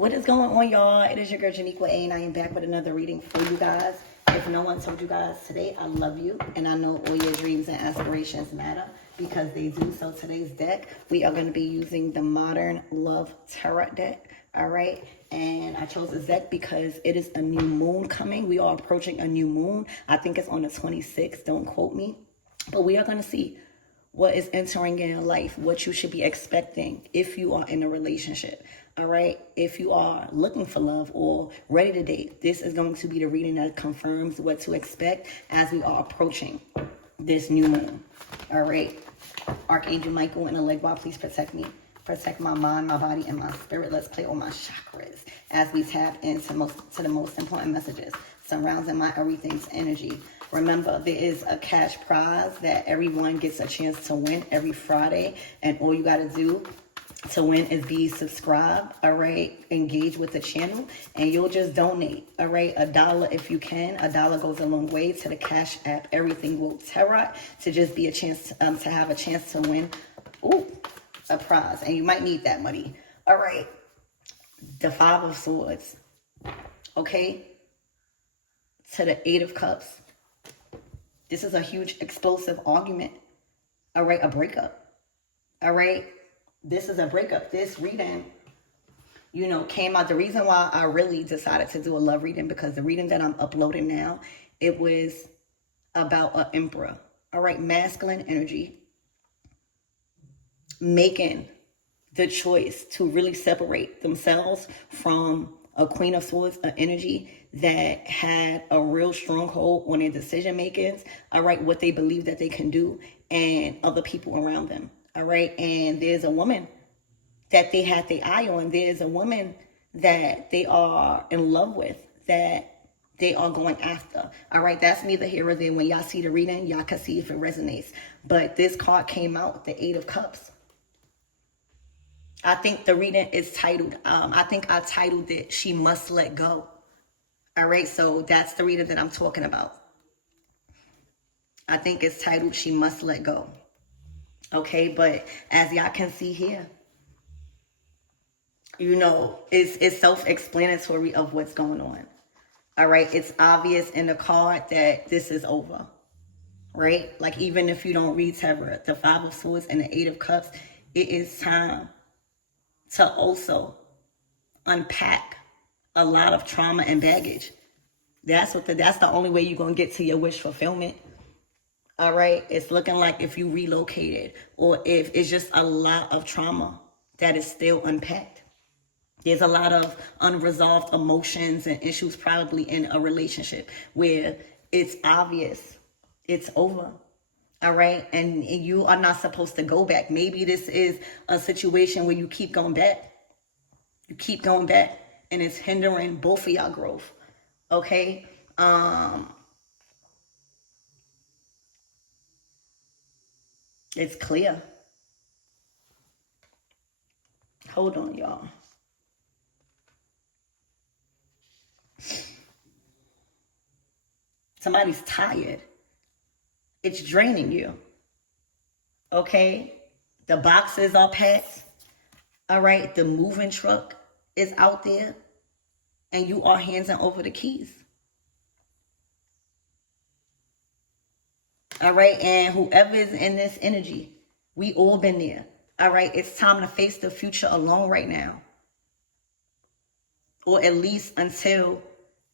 What is going on, y'all? It is your girl Janiqua A, and I am back with another reading for you guys. If no one told you guys today, I love you, and I know all your dreams and aspirations matter because they do. So today's deck, we are going to be using the Modern Love Tarot deck. All right, and I chose this deck because it is a new moon coming. We are approaching a new moon. I think it's on the 26th. Don't quote me, but we are going to see what is entering in your life, what you should be expecting if you are in a relationship. All right, if you are looking for love or ready to date, this is going to be the reading that confirms what to expect as we are approaching this new moon. All right, Archangel Michael and Allegra, please protect me. Protect my mind, my body, and my spirit. Let's play on my chakras as we tap into the most important messages surrounding my everything's energy. Remember, there is a cash prize that everyone gets a chance to win every Friday, and all you got to do to win is be subscribed, all right, engage with the channel, and you'll just donate, all right, $1 if you can. $1 goes a long way to the Cash App Everything Woke Tarot to just be a chance to have a chance to win a prize, and you might need that money. All right, the Five of Swords, okay, to the Eight of Cups. This is a huge explosive argument, all right, a breakup, all right. This is a breakup. This reading, came out. The reason why I really decided to do a love reading, because the reading that I'm uploading now, it was about an emperor. All right, masculine energy, making the choice to really separate themselves from a Queen of Swords, an energy that had a real stronghold on their decision makings. All right, what they believe that they can do and other people around them. All right, and there's a woman that they had their eye on. There's a woman that they are in love with, that they are going after. All right, that's neither here or there. When y'all see the reading, y'all can see if it resonates. But this card came out, the Eight of Cups. I think the reading is titled, I think I titled it, She Must Let Go. All right, so that's the reading that I'm talking about. I think it's titled, She Must Let Go. Okay, but as y'all can see here, it's self-explanatory of what's going on. All right, it's obvious in the card that this is over, right? Like, even if you don't read tarot, the Five of Swords and the Eight of Cups, it is time to also unpack a lot of trauma and baggage. That's the only way you're going to get to your wish fulfillment. All right, it's looking like if you relocated or if it's just a lot of trauma that is still unpacked. There's a lot of unresolved emotions and issues probably in a relationship where it's obvious it's over. All right, and you are not supposed to go back. Maybe this is a situation where you keep going back. You keep going back and it's hindering both of y'all growth. Okay, it's clear. Hold on, y'all. Somebody's tired. It's draining you. Okay? The boxes are packed. All right? The moving truck is out there. And you are handing over the keys. All right, and whoever is in this energy, we all been there. All right, it's time to face the future alone right now. Or at least until,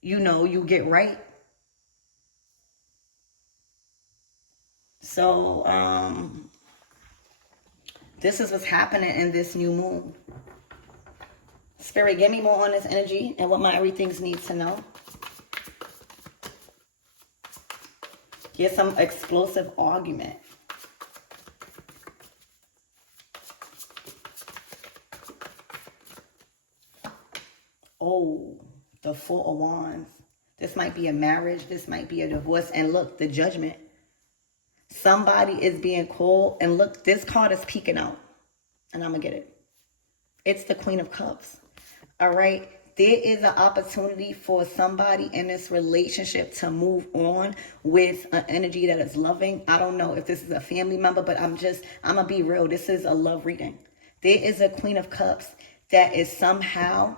you get right. So, this is what's happening in this new moon. Spirit, give me more on this energy and what my everythings need to know. Get some explosive argument. Oh, the Four of Wands. This might be a marriage. This might be a divorce. And look, the Judgment. Somebody is being called. And look, this card is peeking out. And I'm going to get it. It's the Queen of Cups. All right. There is an opportunity for somebody in this relationship to move on with an energy that is loving. I don't know if this is a family member, but I'm going to be real. This is a love reading. There is a Queen of Cups that is somehow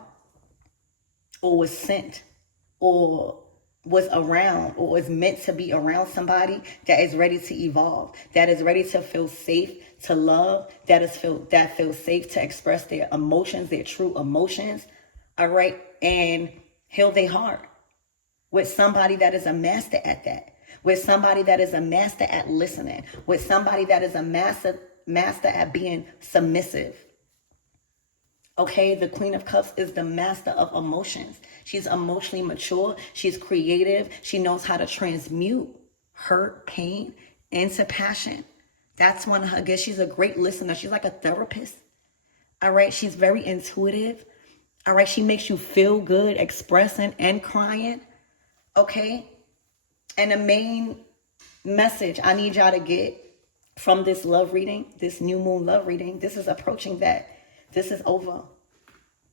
or was sent or was around or is meant to be around somebody that is ready to evolve, that is ready to feel safe, to love, that feels safe to express their emotions, their true emotions, all right, and heal their heart with somebody that is a master at that, with somebody that is a master at listening, with somebody that is a master at being submissive. Okay, the Queen of Cups is the master of emotions. She's emotionally mature. She's creative. She knows how to transmute hurt, pain into passion. That's one of her gifts. She's a great listener. She's like a therapist. All right, she's very intuitive. All right, she makes you feel good expressing and crying. Okay, and the main message I need y'all to get from this love reading, this new moon love reading, this is approaching that. This is over.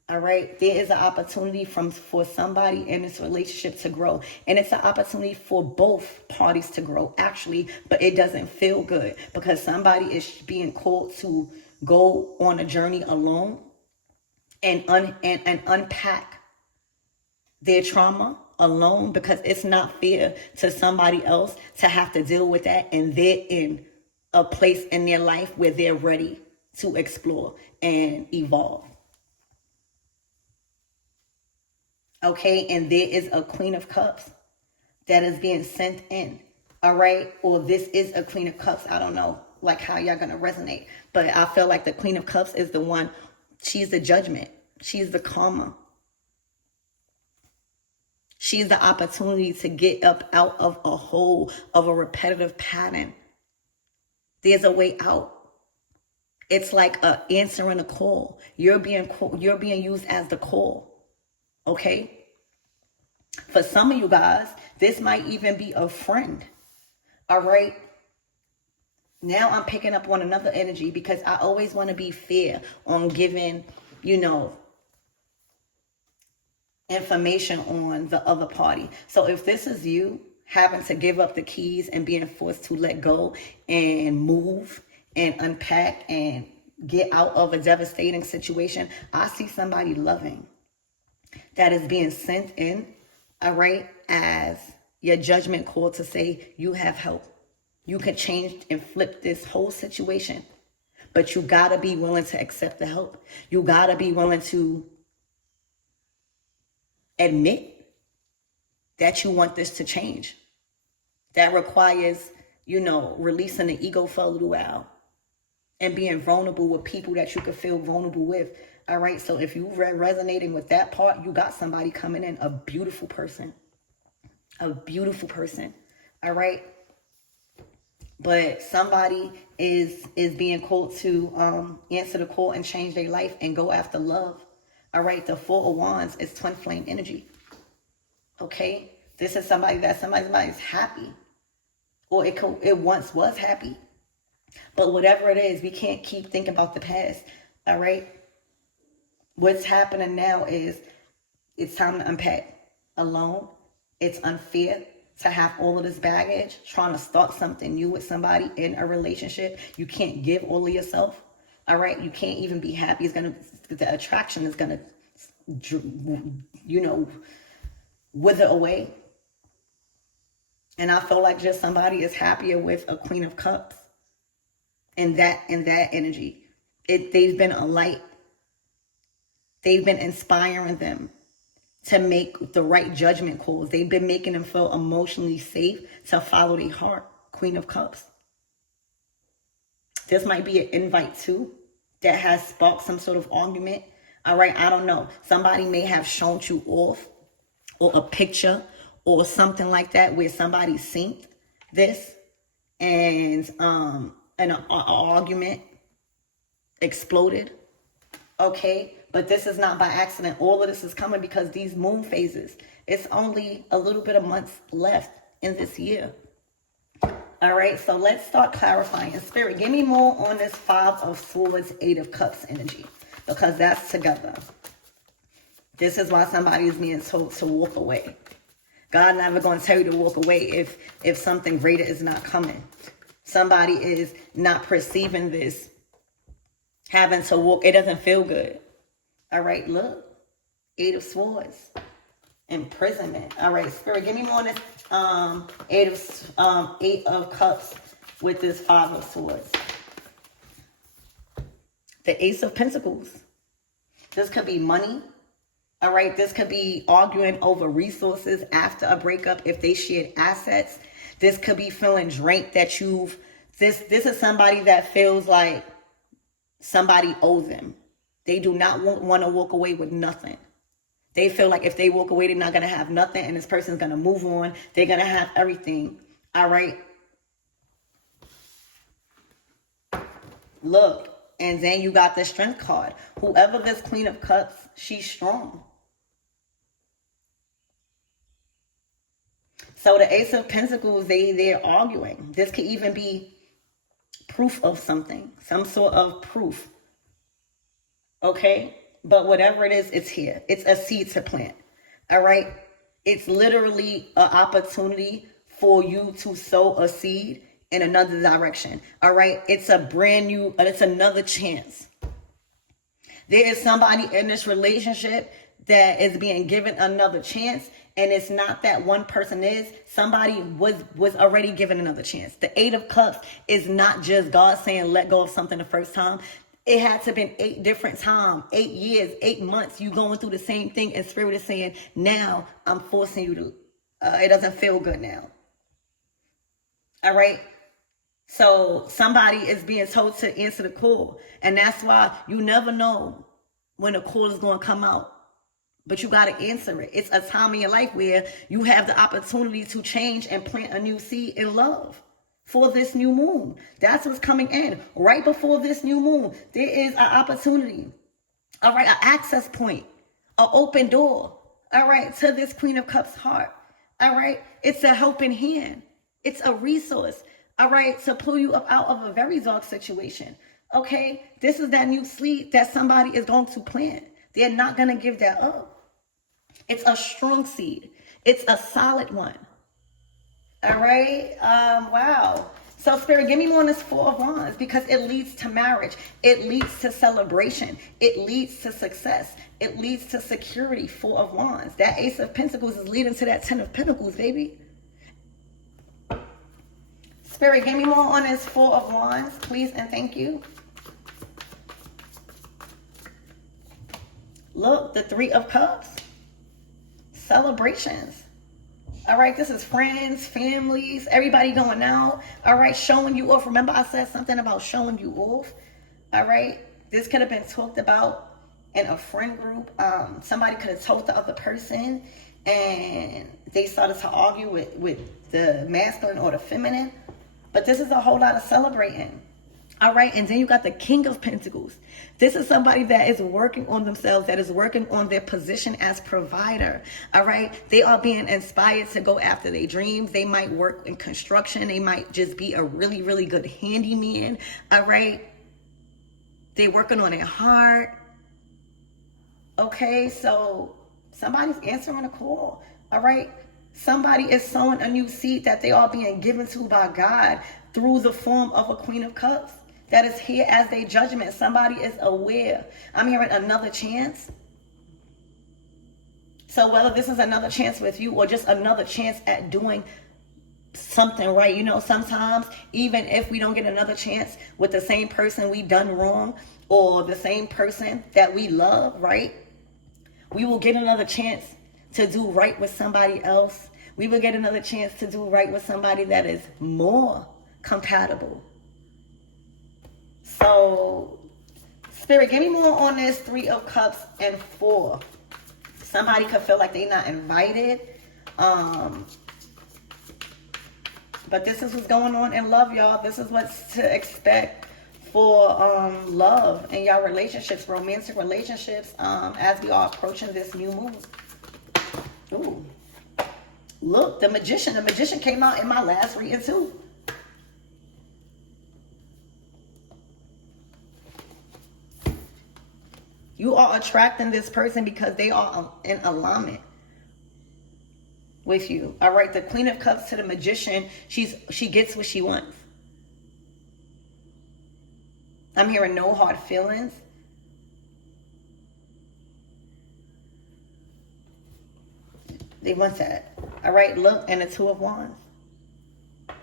All right. There is an opportunity for somebody in this relationship to grow. And it's an opportunity for both parties to grow, actually. But it doesn't feel good because somebody is being called to go on a journey alone and unpack their trauma alone, because it's not fair to somebody else to have to deal with that. And they're in a place in their life where they're ready to explore and evolve. Okay, and there is a Queen of Cups that is being sent in. All right, or this is a Queen of Cups. I don't know like how y'all gonna resonate, but I feel like the Queen of Cups is the one. She's the judgment. She's the karma. She's the opportunity to get up out of a hole of a repetitive pattern. There's a way out. It's like answering a call. You're being used as the call. Okay? For some of you guys, this might even be a friend. All right? Now I'm picking up on another energy because I always want to be fair on giving, information on the other party. So if this is you having to give up the keys and being forced to let go and move and unpack and get out of a devastating situation, I see somebody loving that is being sent in, all right, as your judgment call to say you have help. You can change and flip this whole situation, but you gotta be willing to accept the help. You gotta be willing to admit that you want this to change. That requires, releasing the ego for a little while and being vulnerable with people that you can feel vulnerable with. All right, so if you're resonating with that part, you got somebody coming in, a beautiful person. A beautiful person. All right. But somebody is being called to answer the call and change their life and go after love. All right, the Four of Wands is twin flame energy. Okay, this is somebody's happy, or it once was happy. But whatever it is, we can't keep thinking about the past. All right, what's happening now is it's time to unpack alone. It's unfair to have all of this baggage, trying to start something new with somebody in a relationship. You can't give all of yourself. All right, you can't even be happy. The attraction is gonna, wither away. And I feel like just somebody is happier with a Queen of Cups, and that energy. They've been a light. They've been inspiring them to make the right judgment calls. They've been making them feel emotionally safe to follow their heart. Queen of Cups. This might be an invite too that has sparked some sort of argument. All right, I don't know. Somebody may have shown you off, or a picture or something like that where somebody synced this, and an argument exploded. Okay, but this is not by accident. All of this is coming because these moon phases, it's only a little bit of months left in this year. All right, so let's start clarifying. Spirit, give me more on this Five of Swords, Eight of Cups energy, because that's together. This is why somebody is being told to walk away. God never going to tell you to walk away if something greater is not coming. Somebody is not perceiving this, having to walk. It doesn't feel good. All right, look. Eight of Swords. Imprisonment. All right, Spirit, give me more on this Eight of Cups with this Five of Swords. The Ace of Pentacles. This could be money. All right, this could be arguing over resources after a breakup if they shared assets. This could be feeling drained that this is somebody that feels like somebody owes them. They do not want to walk away with nothing. They feel like if they walk away, they're not going to have nothing, and this person's going to move on. They're going to have everything. All right. Look, and then you got the Strength card. Whoever this Queen of Cups, she's strong. So the Ace of Pentacles, they're arguing. This could even be proof of something, some sort of proof. Okay? But whatever it is, it's here. It's a seed to plant. All right? It's literally an opportunity for you to sow a seed in another direction. All right? It's a brand new, it's another chance. There is somebody in this relationship that is being given another chance. And it's not that one person is. Somebody was already given another chance. The Eight of Cups is not just God saying let go of something the first time. It had to have been 8 different times, 8 years, 8 months. You going through the same thing, and Spirit is saying, now I'm forcing you to, it doesn't feel good now. All right? So somebody is being told to answer the call. And that's why you never know when a call is going to come out. But you got to answer it. It's a time in your life where you have the opportunity to change and plant a new seed in love. For this new moon. That's what's coming in. Right before this new moon, there is an opportunity. All right, an access point. An open door. All right, to this Queen of Cups heart. All right, it's a helping hand. It's a resource. All right, to pull you up out of a very dark situation. Okay, this is that new seed that somebody is going to plant. They're not going to give that up. It's a strong seed. It's a solid one. All right. Wow. So Spirit, give me more on this Four of Wands because it leads to marriage. It leads to celebration. It leads to success. It leads to security. Four of Wands. That Ace of Pentacles is leading to that Ten of Pentacles, baby. Spirit, give me more on this Four of Wands, please and thank you. Look, the Three of Cups. Celebrations. All right, this is friends, families, everybody going out. All right, showing you off. Remember I said something about showing you off. All right, this could have been talked about in a friend group. Somebody could have told the other person and they started to argue with the masculine or the feminine. But this is a whole lot of celebrating. All right, and then you got the King of Pentacles. This is somebody that is working on themselves, that is working on their position as provider. All right, they are being inspired to go after their dreams. They might work in construction. They might just be a really, really good handyman. All right, they're working on their heart. Okay, so somebody's answering a call. All right, somebody is sowing a new seed that they are being given to by God through the form of a Queen of Cups. That is here as their judgment. Somebody is aware. I'm hearing another chance. So whether this is another chance with you or just another chance at doing something right. You know, sometimes even if we don't get another chance with the same person we done wrong or the same person that we love, right? We will get another chance to do right with somebody else. We will get another chance to do right with somebody that is more compatible. So, Spirit, give me more on this Three of Cups and Four. Somebody could feel like they're not invited. But this is what's going on in love, y'all. This is what's to expect for love and y'all relationships, romantic relationships, as we are approaching this new moon. Ooh. Look, the Magician. The Magician came out in my last reading too. You are attracting this person because they are in alignment with you. All right, the Queen of Cups to the Magician, she gets what she wants. I'm hearing no hard feelings. They want that. All right, look, and the Two of Wands.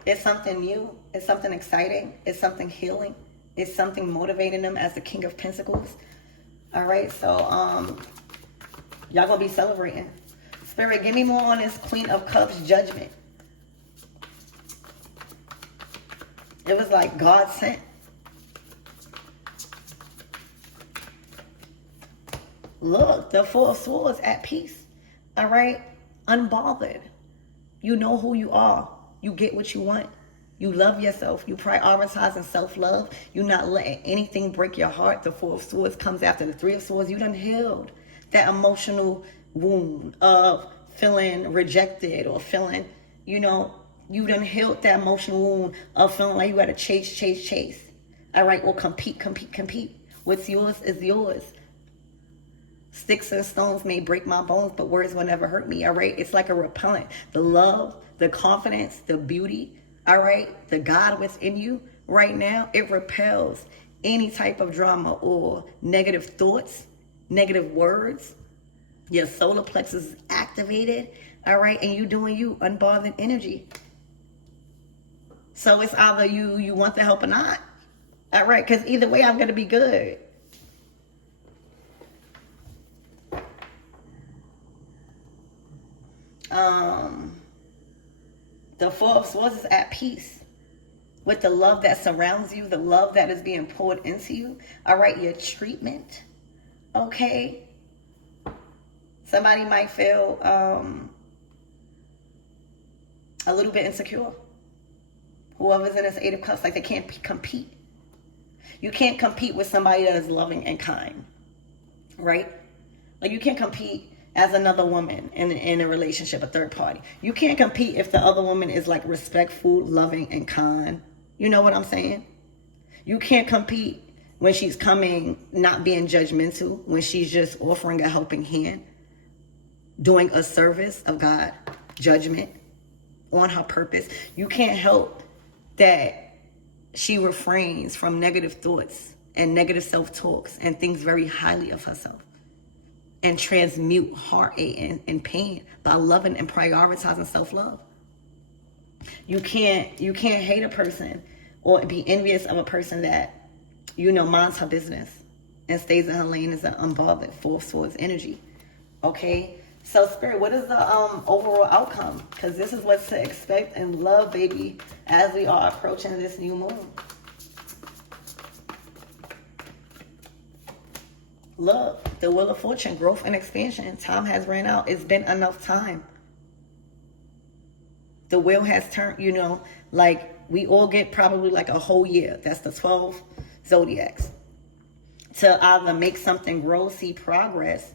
It's something new. It's something exciting. It's something healing. It's something motivating them as the King of Pentacles. All right, so y'all gonna be celebrating. Spirit, give me more on this Queen of Cups judgment. It was like God sent. Look, the Four of Swords at peace. All right, unbothered. You know who you are. You get what you want. You love yourself. You prioritizing self-love. You're not letting anything break your heart. The Four of Swords comes after the Three of Swords. You done healed that emotional wound of feeling rejected or feeling, you know, you done healed that emotional wound of feeling like you got to chase. All right, or compete. What's yours is yours. Sticks and stones may break my bones, but words will never hurt me, all right? It's like a repellent. The love, the confidence, the beauty, all right? The God within you right now, it repels any type of drama or negative thoughts, negative words. Your solar plexus is activated, all right? And you doing you, unbothered energy. So it's either you want the help or not, all right? Because either way, I'm going to be good. The Four of Swords is at peace with the love that surrounds you, the love that is being poured into you. All right, your treatment. Okay. Somebody might feel a little bit insecure. Whoever's in this Eight of Cups, like they can't compete. You can't compete with somebody that is loving and kind, right? Like you can't compete as another woman in a relationship, a third party. You can't compete if the other woman is like respectful, loving, and kind. You know what I'm saying? You can't compete when she's coming, not being judgmental, when she's just offering a helping hand, doing a service of God, judgment on her purpose. You can't help that she refrains from negative thoughts and negative self-talks and thinks very highly of herself, and transmute heartache and pain by loving and prioritizing self-love. You can't hate a person or be envious of a person that, you know, minds her business and stays in her lane as an unbothered Four of Swords energy. Okay? So Spirit, what is the overall outcome? Because this is what to expect and love, baby, as we are approaching this new moon. Look, the Wheel of Fortune, growth and expansion. Time has ran out. It's been enough time. The wheel has turned, you know, like we all get probably like a whole year. That's the 12 zodiacs. To either make something grow, see progress,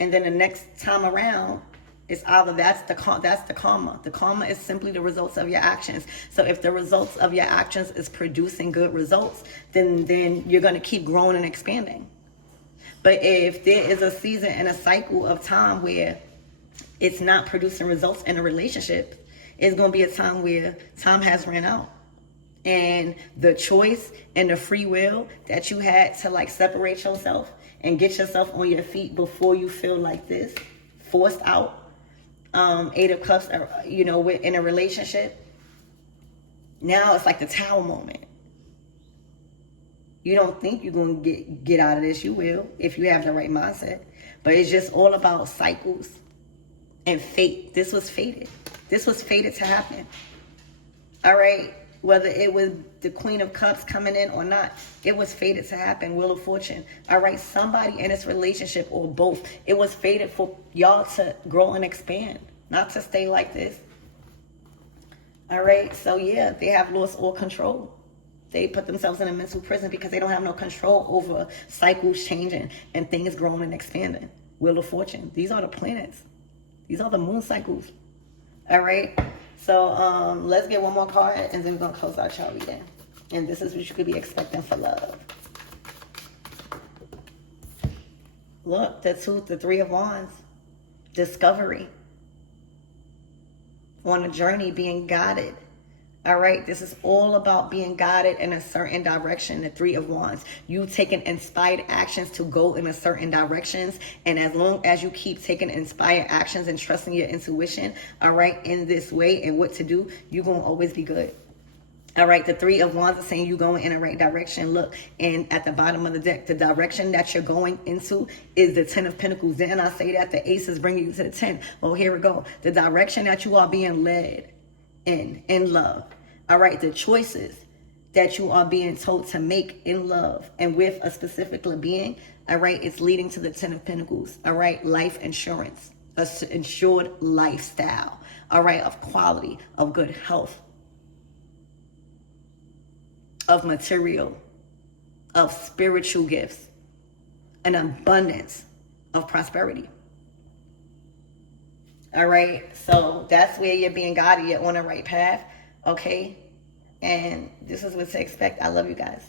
and then the next time around, it's either that's the karma. The karma is simply the results of your actions. So if the results of your actions is producing good results, then you're going to keep growing and expanding. But if there is a season and a cycle of time where it's not producing results in a relationship, it's going to be a time where time has ran out. And the choice and the free will that you had to like separate yourself and get yourself on your feet before you feel like this, forced out, Eight of Cups, you know, in a relationship, now it's like the Tower moment. You don't think you're going to get out of this. You will if you have the right mindset. But it's just all about cycles and fate. This was fated. This was fated to happen. All right? Whether it was the Queen of Cups coming in or not, it was fated to happen. Wheel of Fortune. All right? Somebody in this relationship or both, it was fated for y'all to grow and expand, not to stay like this. All right? So, yeah, they have lost all control. They put themselves in a mental prison because they don't have no control over cycles changing and things growing and expanding. Wheel of Fortune. These are the planets. These are the moon cycles. All right. So let's get one more card and then we're going to close out y'all reading. And this is what you could be expecting for love. Look, the Three of Wands. Discovery. On a journey, being guided. All right, this is all about being guided in a certain direction. The Three of Wands, you taking inspired actions to go in a certain directions, and as long as you keep taking inspired actions and trusting your intuition, all right, in this way and what to do, you're gonna always be good. All right, the Three of Wands is saying you're going in the right direction. Look, and at the bottom of the deck, the direction that you're going into is the Ten of Pentacles. Then I say that the Ace is bringing you to the 10. Well, here we go. The direction that you are being led in love. All right, the choices that you are being told to make in love and with a specific being, all right, it's leading to the Ten of Pentacles. All right, life insurance, a insured lifestyle, all right, of quality, of good health, of material, of spiritual gifts, an abundance of prosperity. All right, so that's where you're being guided. You're on the right path, okay? And this is what to expect. I love you guys.